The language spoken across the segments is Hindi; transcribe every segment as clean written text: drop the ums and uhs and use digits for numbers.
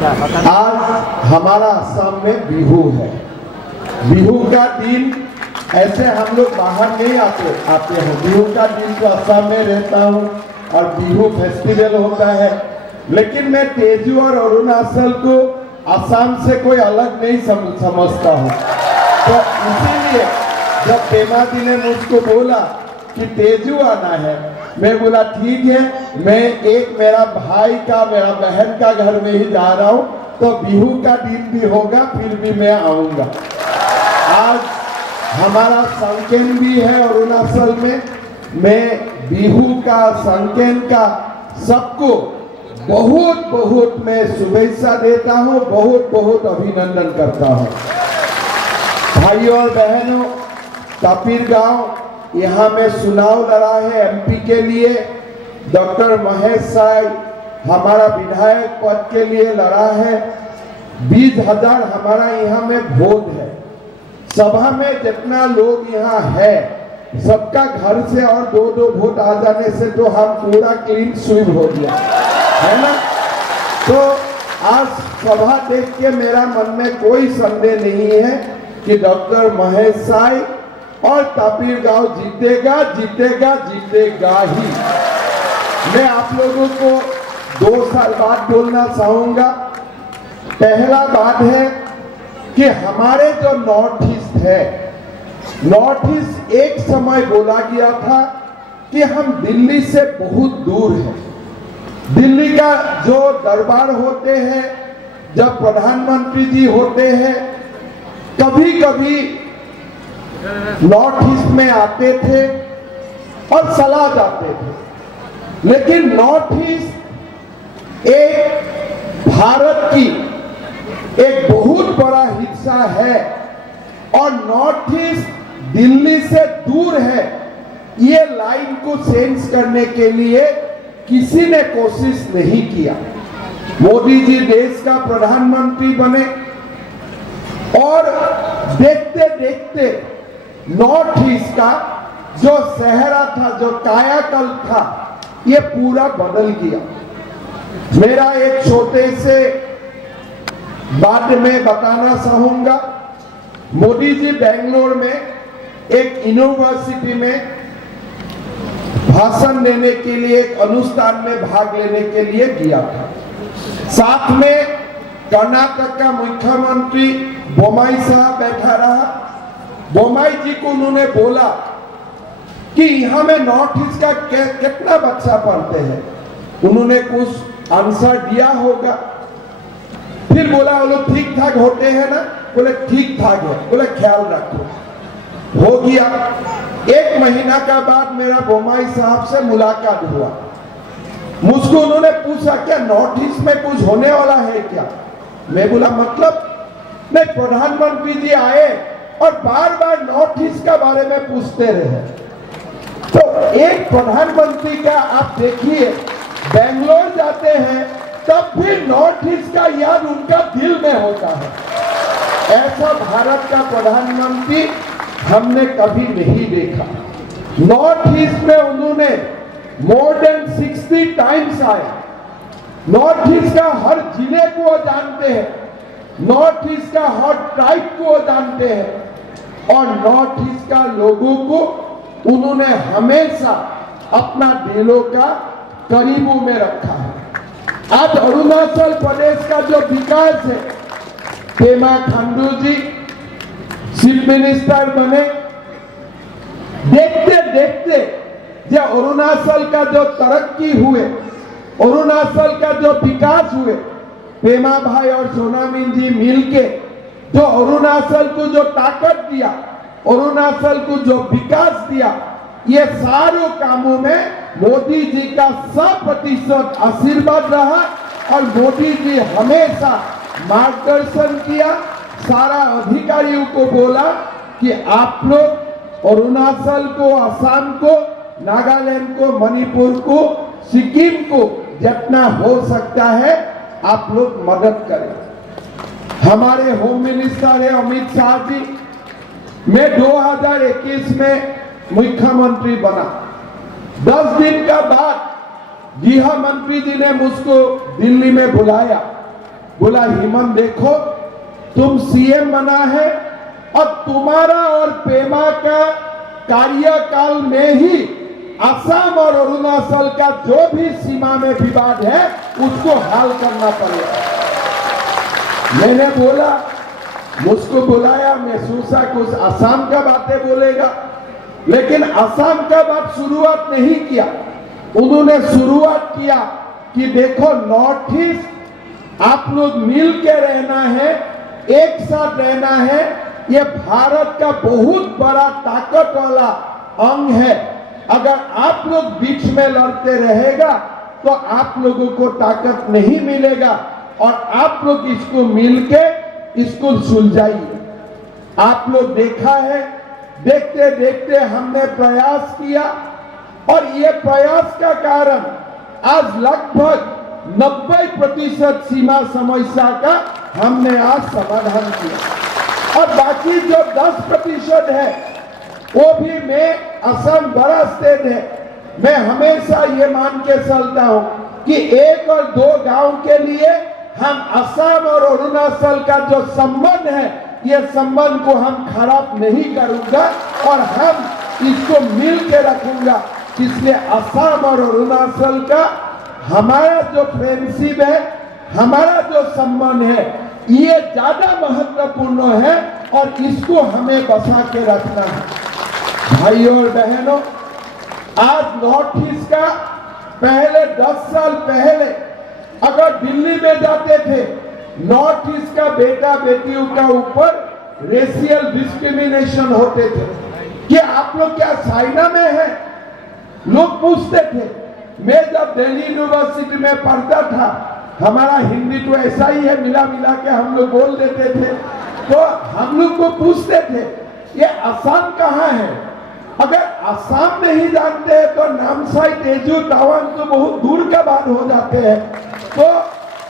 आज हमारा असम में बिहू है। बिहू का दिन ऐसे हम लोग बाहर नहीं आते हैं। बिहू का दिन तो असम में रहता हूँ और बिहू फेस्टिवल होता है, लेकिन मैं तेजू और अरुणाचल को असम से कोई अलग नहीं समझता हूँ। तो इसीलिए जब पेमा जी ने मुझको बोला कि तेजू आना है, मैं बोला ठीक है, मैं एक मेरा भाई का मेरा बहन का घर में ही जा रहा हूँ, तो बिहू का दिन भी होगा, फिर भी मैं आऊंगा। आज हमारा संकेन भी है अरुणाचल में। मैं बिहू का संकेन का सबको बहुत बहुत मैं शुभेच्छा देता हूँ, बहुत बहुत अभिनंदन करता हूँ। भाइयों और बहनों, तापिर गांव यहाँ में चुनाव लड़ा है एमपी के लिए। डॉक्टर महेश साय हमारा विधायक पद के लिए लड़ा है। 20,000 हमारा यहाँ में वोट है। सभा में जितना लोग यहाँ है, सबका घर से और 2-2 वोट आ जाने से तो हम पूरा क्लीन स्वीप हो गया है ना। तो आज सभा देख के मेरा मन में कोई संदेह नहीं है कि डॉक्टर महेश साय और तापिर गांव जीतेगा, जीतेगा, जीतेगा ही। मैं आप लोगों को 2 साल बाद बोलना चाहूंगा। पहला बात है कि हमारे जो नॉर्थ ईस्ट है, नॉर्थ ईस्ट एक समय बोला गया था कि हम दिल्ली से बहुत दूर हैं। दिल्ली का जो दरबार होते हैं, जब प्रधानमंत्री जी होते हैं, कभी कभी नॉर्थ ईस्ट में आते थे और चला जाते थे। लेकिन नॉर्थ ईस्ट एक भारत की एक बहुत बड़ा हिस्सा है और नॉर्थ ईस्ट दिल्ली से दूर है। ये लाइन को चेंज करने के लिए किसी ने कोशिश नहीं किया। मोदी जी देश का प्रधानमंत्री बने और देखते देखते नॉर्थ ईस्ट का जो सहरा था, जो कायाकल्प था, ये पूरा बदल गया। मेरा एक छोटे से बात में बताना चाहूंगा। मोदी जी बेंगलोर में एक यूनिवर्सिटी में भाषण देने के लिए, एक अनुष्ठान में भाग लेने के लिए गया था। साथ में कर्नाटक का मुख्यमंत्री बोम्मई साहब बैठा रहा। बोम्मई जी को उन्होंने बोला कि यहाँ में नॉर्थ ईस्ट का कितना बच्चा पढ़ते हैं। उन्होंने कुछ आंसर दिया होगा। फिर बोला वो लोग ठीक ठाक होते हैं ना। बोले ठीक ठाक है। बोले ख्याल रखो। हो गया। 1 महीना का बाद मेरा बोम्मई साहब से मुलाकात हुआ। मुझको उन्होंने पूछा क्या नॉर्थ ईस्ट में कुछ होने वाला है क्या। मैं बोला मतलब नहीं, प्रधानमंत्री जी आए और बार बार नॉर्थ ईस्ट का बारे में पूछते रहे। तो एक प्रधानमंत्री का आप देखिए, बेंगलोर जाते हैं तब भी नॉर्थ ईस्ट का याद उनका दिल में होता है। ऐसा भारत का प्रधानमंत्री हमने कभी नहीं देखा। नॉर्थ ईस्ट में उन्होंने मोर देन 60 टाइम्स आए। नॉर्थ ईस्ट का हर जिले को वो जानते हैं, नॉर्थ ईस्ट का हर ट्राइब को वो जानते हैं और नॉर्थ ईस्ट का लोगों को उन्होंने हमेशा अपना दिलों का करीबों में रखा है। आज अरुणाचल प्रदेश का जो विकास है, पेमा खांडू जी चीफ मिनिस्टर बने। देखते देखते जो अरुणाचल का जो तरक्की हुए, अरुणाचल का जो विकास हुए, पेमा भाई और सोनामिन जी मिलके जो अरुणाचल को जो ताकत दिया, अरुणाचल को जो विकास दिया, ये सारे कामों में मोदी जी का 100% आशीर्वाद रहा और मोदी जी हमेशा मार्गदर्शन किया। सारा अधिकारियों को बोला कि आप लोग अरुणाचल को, असम को, नागालैंड को, मणिपुर को, सिक्किम को जितना हो सकता है आप लोग मदद करें। हमारे होम मिनिस्टर है अमित शाह जी। मैं 2021 में मुख्यमंत्री बना। 10 दिन का बाद गृह मंत्री जी ने मुझको दिल्ली में बुलाया। बोला हेमंत देखो तुम सीएम बना है और तुम्हारा और पेमा का कार्यकाल में ही असम और अरुणाचल का जो भी सीमा में विवाद है उसको हल करना पड़ेगा। मैंने बोला, मुझको बुलाया, मैं सोचा कुछ असम का बातें बोलेगा, लेकिन असम का बात शुरुआत नहीं किया। उन्होंने शुरुआत किया कि देखो नॉर्थ ईस्ट आप लोग मिल के रहना है, एक साथ रहना है, ये भारत का बहुत बड़ा ताकत वाला अंग है। अगर आप लोग बीच में लड़ते रहेगा तो आप लोगों को ताकत नहीं मिलेगा और आप लोग इसको मिलके इसको सुलझाइए। आप लोग देखा है, देखते देखते हमने प्रयास किया और ये प्रयास का कारण आज लगभग 90% सीमा समस्या का हमने आज समाधान किया और बाकी जो 10% है वो भी मैं असम बड़ा स्टेट है, मैं हमेशा ये मान के चलता हूं कि 1 और 2 गांव के लिए हम असम और अरुणाचल का जो संबंध है ये संबंध को हम खराब नहीं करूंगा और हम इसको मिल के रखूंगा। इसलिए असम और अरुणाचल का हमारा जो फ्रेंडशिप है, हमारा जो संबंध है, ये ज्यादा महत्वपूर्ण है और इसको हमें बचा के रखना है। भाइयों और बहनों, आज नॉर्थ ईस्ट का पहले 10 साल पहले अगर दिल्ली में जाते थे, नॉर्थ ईस्ट का बेटा बेटियों का ऊपर रेशियल डिस्क्रिमिनेशन होते थे कि आप लोग क्या चाइना में है, लोग पूछते थे। मैं जब दिल्ली यूनिवर्सिटी में पढ़ता था, हमारा हिंदी तो ऐसा ही है, मिला मिला के हम लोग बोल देते थे, तो हम लोग को पूछते थे ये असम कहाँ है। अगर असम नहीं जानते हैं तो नामसाई, तेजू, तावांग तो बहुत दूर का बात हो जाते हैं। तो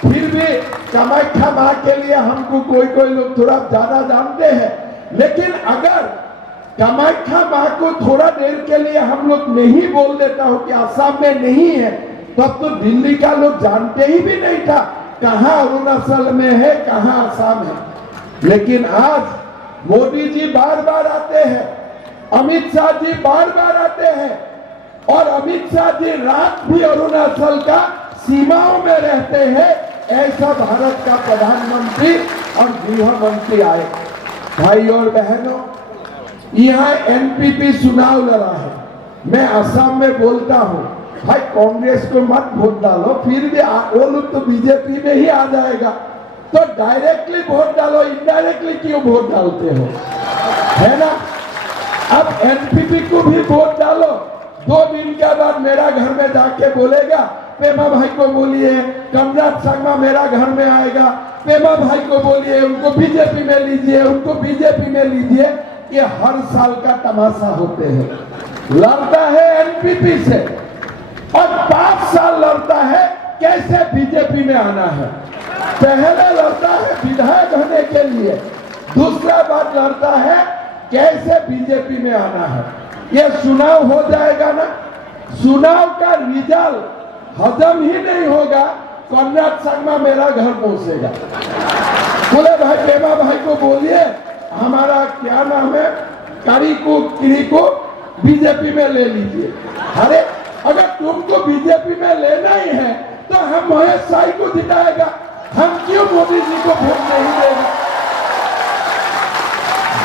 फिर भी कामाख्या माँ के लिए हमको कोई लोग थोड़ा ज्यादा जानते हैं, लेकिन अगर कामाख्या माँ को थोड़ा देर के लिए हम लोग नहीं बोल देता हो कि असम में नहीं है, तब तो दिल्ली का लोग जानते ही भी नहीं था कहाँ अरुणाचल में है, कहाँ असम है। लेकिन आज मोदी जी बार बार आते हैं, अमित शाह जी बार बार आते हैं और अमित शाह जी रात भी अरुणाचल का सीमाओं में रहते हैं। ऐसा भारत का प्रधानमंत्री और गृह मंत्री आए। भाई और बहनों, यहाँ एनपीपी चुनाव लड़ा है। मैं असम में बोलता हूँ, भाई कांग्रेस को मत वोट डालो, फिर भी वो लोग तो बीजेपी में ही आ जाएगा, तो डायरेक्टली वोट डालो, इनडायरेक्टली क्यों वोट डालते हो, है ना। अब एनपीपी को भी वोट डालो, 2 दिन के बाद मेरा घर में जाके बोलेगा, पेमा भाई को बोलिए, कमराट शर्मा मेरा घर में आएगा, पेमा भाई को बोलिए उनको बीजेपी में लीजिए, उनको बीजेपी में लीजिए। ये हर साल का तमाशा होते हैं। लड़ता है एनपीपी से और 5 साल लड़ता है कैसे बीजेपी में आना है। पहले लड़ता है विधायक होने के लिए, दूसरा बात लड़ता है कैसे बीजेपी में आना है। ये चुनाव हो जाएगा ना, चुनाव का रिजल्ट हजम ही नहीं होगा, कमराट शर्मा मेरा घर पहुंचेगा, बोले भाई पेमा भाई को बोलिए हमारा क्या नाम है, कारी को बीजेपी में ले लीजिए। अरे अगर तुमको बीजेपी में लेना ही है तो हम महेश साई को जिताएगा, हम क्यों मोदी जी को वोट नहीं देगा।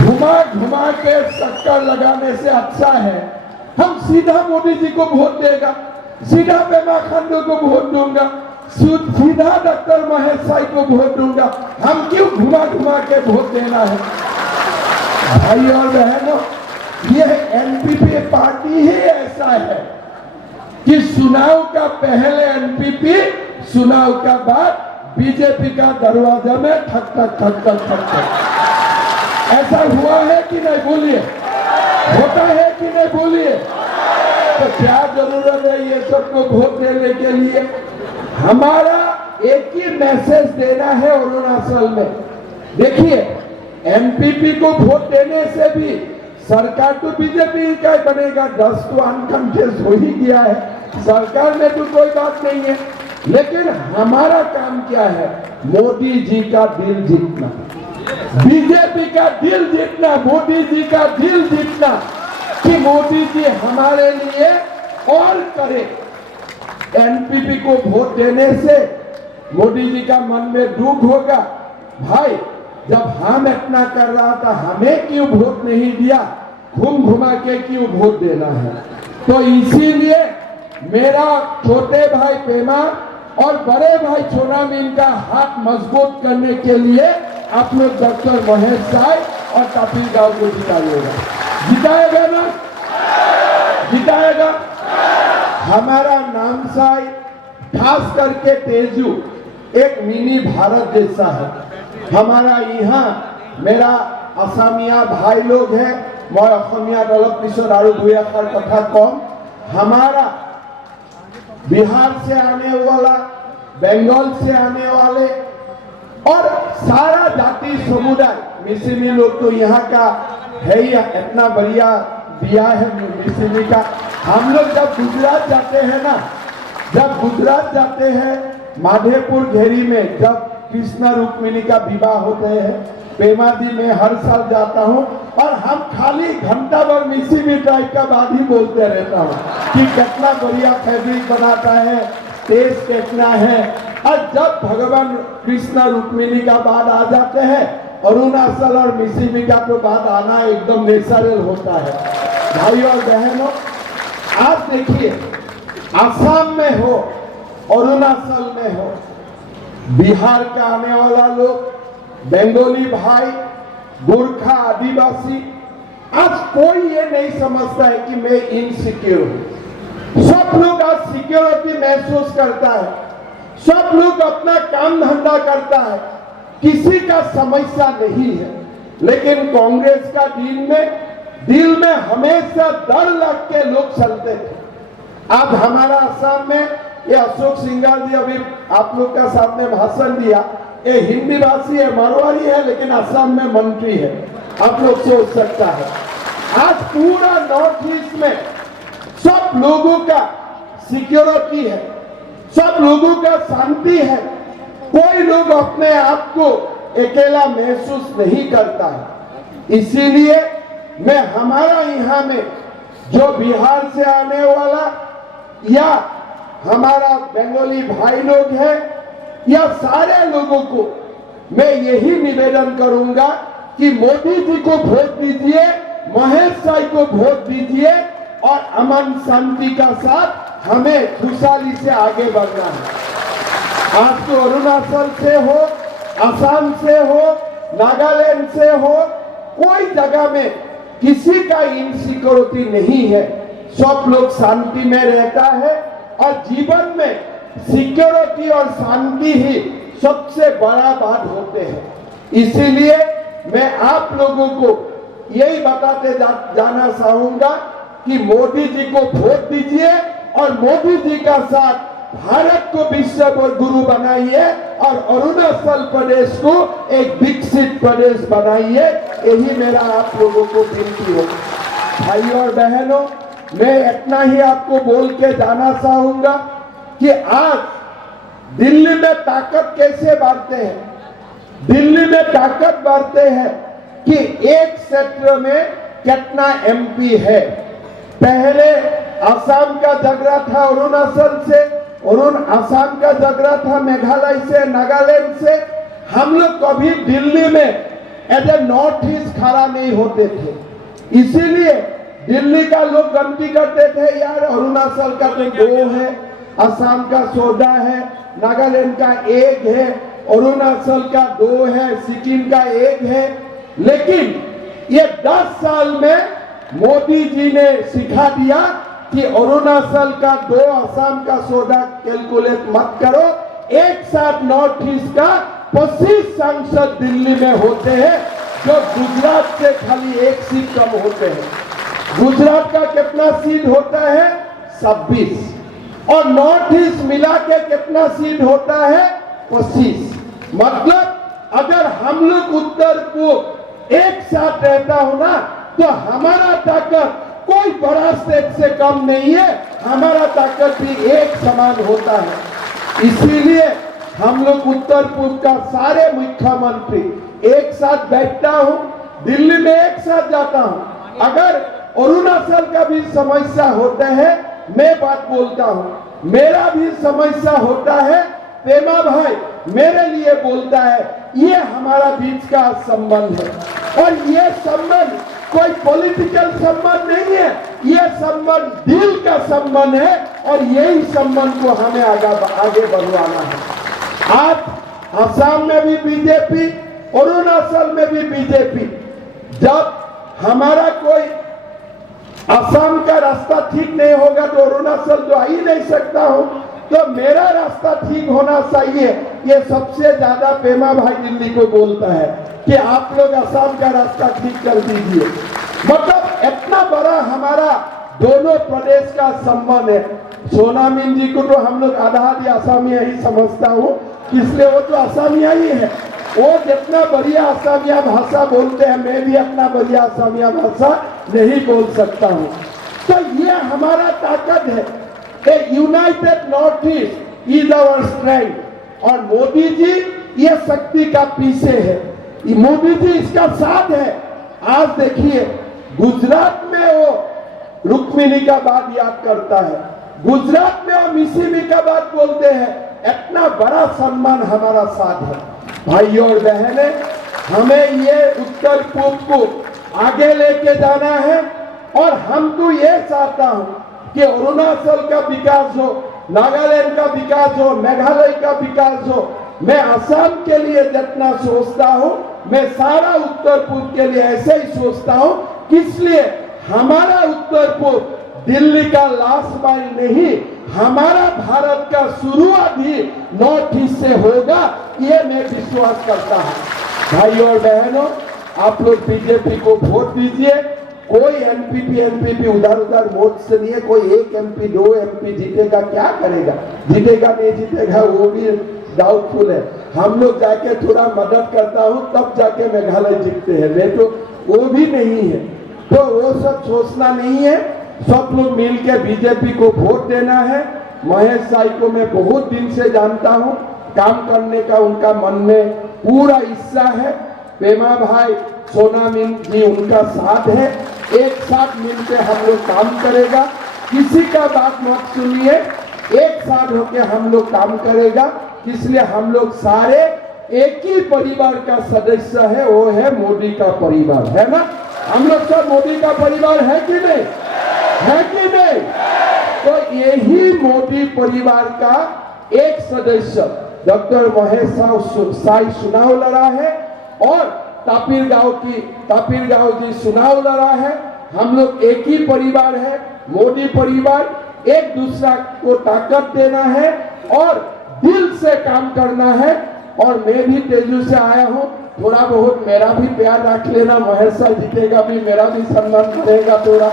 घुमा घुमा के चक्कर लगाने से अच्छा है हम सीधा मोदी जी को वोट देगा, सीधा पेमा खांडू को वोट दूंगा, सीधा डॉक्टर महेश साई को वोट दूंगा। हम क्यों घुमा घुमा के वोट देना है। भाई और बहनों, यह एनपीपी पार्टी ही ऐसा है कि चुनाव का पहले एनपीपी, चुनाव का बाद बीजेपी का दरवाजा में ठक ठक ठक ठक ठक ठक। ऐसा हुआ है कि नहीं बोलिए, होता है कि नहीं बोलिए। तो क्या जरूरत है ये सबको वोट देने के लिए। हमारा एक ही मैसेज देना है अरुणाचल में। देखिए एमपीपी को वोट देने से भी सरकार तो बीजेपी का बनेगा, 10 तो अनकंटेस्ट हो ही गया है, सरकार में तो कोई बात नहीं है। लेकिन हमारा काम क्या है? मोदी जी का दिल जीतना, बीजेपी का दिल जीतना, मोदी जी का दिल जीतना, कि मोदी जी हमारे लिए और करे। एनपीपी को वोट देने से मोदी जी का मन में दुख होगा, भाई जब हम इतना कर रहा था हमें क्यों वोट नहीं दिया, घूम घुमा के क्यों वोट देना है। तो इसीलिए मेरा छोटे भाई पेमा और बड़े भाई छोनामीन का हाथ मजबूत करने के लिए आप लोग डॉक्टर महेश साहब और कपिल गांव को जिताइएगा। जिताएगा ना? जिताएगा। हमारा नामसाई खास करके तेजू एक मिनी भारत जैसा है। हमारा यहाँ मेरा असमिया भाई लोग हैं, मैं असमिया अलग पिछड़ आरु दुई आखार कथा कम। हमारा बिहार से आने वाला, बंगाल से आने वाले और सारा जाति समुदाय मिसिमी लोग तो यहाँ का है ही, इतना बढ़िया दिया है मिसिमी का। हम लोग जब गुजरात जाते हैं ना, जब गुजरात जाते हैं माधेपुर घेरी में जब कृष्णा रुक्मिणी का विवाह होते हैं, पेमादी में हर साल जाता हूँ और हम खाली घंटा भर मिसिमी टाइप का बात ही बोलते रहता हूँ कि कितना बढ़िया फैब्रिक बनाता है, टेस्ट कितना है। और जब भगवान कृष्णा रुक्मिणी का बाद आ जाते हैं, अरुणाचल और मिसिमी का तो बाद आना एकदम नेचुरल होता है। भाई और बहनों, आज देखिए आसाम में हो, अरुणाचल में हो, बिहार का आने वाला लोग, बंगाली भाई, गोरखा आदिवासी, आज कोई ये नहीं समझता है कि मैं इनसिक्योर हूं। सब लोग आज सिक्योरिटी महसूस करता है, सब लोग अपना काम धंधा करता है, किसी का समस्या नहीं है। लेकिन कांग्रेस का दिल में हमेशा डर लग के लोग चलते थे। आज हमारा असम में ये अशोक सिंघार जी अभी आप लोग का सामने भाषण दिया, ये हिंदी भाषी है, मारवाड़ी है, लेकिन असम में मंत्री है। आप लोग सोच सकता है आज पूरा नॉर्थ ईस्ट में सब लोगों का सिक्योरिटी है, सब लोगों का शांति है, कोई लोग अपने आप को अकेला महसूस नहीं करता है। इसीलिए मैं हमारा यहाँ में जो बिहार से आने वाला या हमारा बंगाली भाई लोग हैं या सारे लोगों को मैं यही निवेदन करूंगा कि मोदी जी को वोट दीजिए, महेश साई को वोट दीजिए और अमन शांति का साथ हमें खुशहाली से आगे बढ़ना है। आज तो अरुणाचल से हो, असम से हो, नागालैंड से हो, कोई जगह में किसी का इनसिक्योरिटी नहीं है, सब लोग शांति में रहता है और जीवन में सिक्योरिटी और शांति ही सबसे बड़ा बात होते हैं। इसीलिए मैं आप लोगों को यही बताते जाना चाहूंगा कि मोदी जी को वोट दीजिए और मोदी जी का साथ भारत को विश्व गुरु बनाइए और अरुणाचल प्रदेश को एक विकसित प्रदेश बनाइए। यही मेरा आप लोगों को विनती हो। भाई और बहनों, मैं इतना ही आपको बोल के जाना चाहूंगा कि आज दिल्ली में ताकत कैसे बढ़ते हैं। दिल्ली में ताकत बढ़ते हैं कि एक क्षेत्र में कितना एमपी है। पहले असम का झगड़ा था अरुणाचल से, असम का झगड़ा था मेघालय से, नागालैंड से। हम लोग कभी दिल्ली में एज ए नॉर्थ ईस्ट खड़ा नहीं होते थे। इसीलिए दिल्ली का लोग गलती करते थे, यार अरुणाचल का तो 2 है, असम का 14 है, नागालैंड का 1 है, अरुणाचल का 2 है, सिक्किम का 1 है। लेकिन ये 10 साल में मोदी जी ने सिखा दिया कि अरुणाचल का 2, असम का 14 कैलकुलेट मत करो, एक साथ नॉर्थ ईस्ट का 25 सांसद दिल्ली में होते हैं, जो गुजरात से खाली 1 सीट कम होते हैं। गुजरात का कितना सीट होता है? 26 और नॉर्थ ईस्ट मिला के कितना सीट होता है? 25। मतलब अगर हम लोग उत्तर पूर्व एक साथ रहता हो ना, तो हमारा ताकत कोई बड़ा स्टेट से कम नहीं है, हमारा ताकत भी एक समान होता है। इसीलिए हम लोग उत्तर पूर्व का सारे मुख्यमंत्री एक साथ बैठता हूं, दिल्ली में एक साथ जाता हूं। अगर अरुणाचल का भी समस्या होता है, मैं बात बोलता हूं। मेरा भी समस्या होता है, पेमा भाई मेरे लिए बोलता है। ये हमारा बीच का संबंध है और ये संबंध कोई पॉलिटिकल संबंध नहीं है, ये संबंध दिल का संबंध है और यही संबंध को हमें आगे बढ़वाना है। आज असम में भी बीजेपी, अरुणाचल में भी बीजेपी। जब हमारा कोई असम का रास्ता ठीक नहीं होगा तो अरुणाचल तो आ ही नहीं सकता हूं, तो मेरा रास्ता ठीक होना चाहिए। ये सबसे ज्यादा पेमा भाई दिल्ली को बोलता है कि आप लोग असम का रास्ता ठीक कर दीजिए। मतलब इतना बड़ा हमारा दोनों प्रदेश का संबंध है। सोनामिन जी को तो हम लोग आधा असमिया ही समझता हूँ, इसलिए वो तो असमिया ही है। वो जितना बढ़िया असमिया भाषा बोलते हैं, मैं भी अपना बढ़िया असमिया भाषा नहीं बोल सकता हूँ। तो ये हमारा ताकत है। A united North East is our strength. और मोदी जी ये शक्ति का पीछे है, मोदी जी इसका साथ है। आज देखिए गुजरात में वो रुक्मिणी का बात याद करता है, गुजरात में वो मिसिमी का बात बोलते हैं। इतना बड़ा सम्मान हमारा साथ है। भाइयों और बहने, हमें ये उत्तर पूर्व को आगे लेके जाना है और हम तो ये चाहता हूं कि अरुणाचल का विकास हो, नागालैंड का विकास हो, मेघालय का विकास हो। मैं असम के लिए जितना सोचता हूं, मैं सारा उत्तर पूर्व के लिए ऐसे ही सोचता हूं। इसलिए हमारा उत्तर पूर्व दिल्ली का लास्ट माइल नहीं, हमारा भारत का शुरुआत ही नॉर्थ ईस्ट से होगा, ये मैं विश्वास करता हूं। भाइयों और बहनों, आप लोग बीजेपी को वोट दीजिए। कोई एमपी उधर वोट से नहीं है। कोई एक एमपी 2 एमपी जीतेगा, क्या करेगा? जीतेगा नहीं जीतेगा वो भी डाउटफुल है। हम लोग जाके थोड़ा मदद करता हूं तब जाके मेघालय जीतते हैं, नहीं तो वो भी नहीं है। तो वो सब सोचना नहीं है। सब लोग मिलकर बीजेपी को वोट देना है। महेश साई को मैं बहुत दिन से जानता हूं, काम करने का उनका मन में पूरा हिस्सा है। पेमा भाई, सोनामिन जी उनका साथ है। एक साथ मिलकर हम लोग काम करेगा। किसी का बात मत सुनिए, एक साथ होकर हम लोग काम करेगा। इसलिए हम लोग सारे एक ही परिवार का सदस्य है, वो है मोदी का परिवार, है ना? हम लोग सब मोदी का परिवार है कि नहीं? है कि नहीं? तो यही मोदी परिवार का एक सदस्य डॉक्टर महेश साई चुनाव लड़ा है और तापिर गांव जी चुनाव लड़ा है। हम लोग एक ही परिवार है, मोदी परिवार। एक दूसरा को ताकत देना है और दिल से काम करना है। और मैं भी तेजू से आया हूं, थोड़ा बहुत मेरा भी प्यार रख लेना। महेश साई जीतेगा भी, मेरा भी सम्मान करेगा थोड़ा।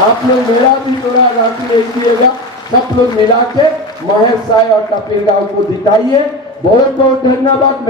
आप लोग मेरा भी थोड़ा रख लीजिएगा। सब लोग मिला के महेश साई और कपिल गांव को जिताइए। बहुत बहुत धन्यवाद।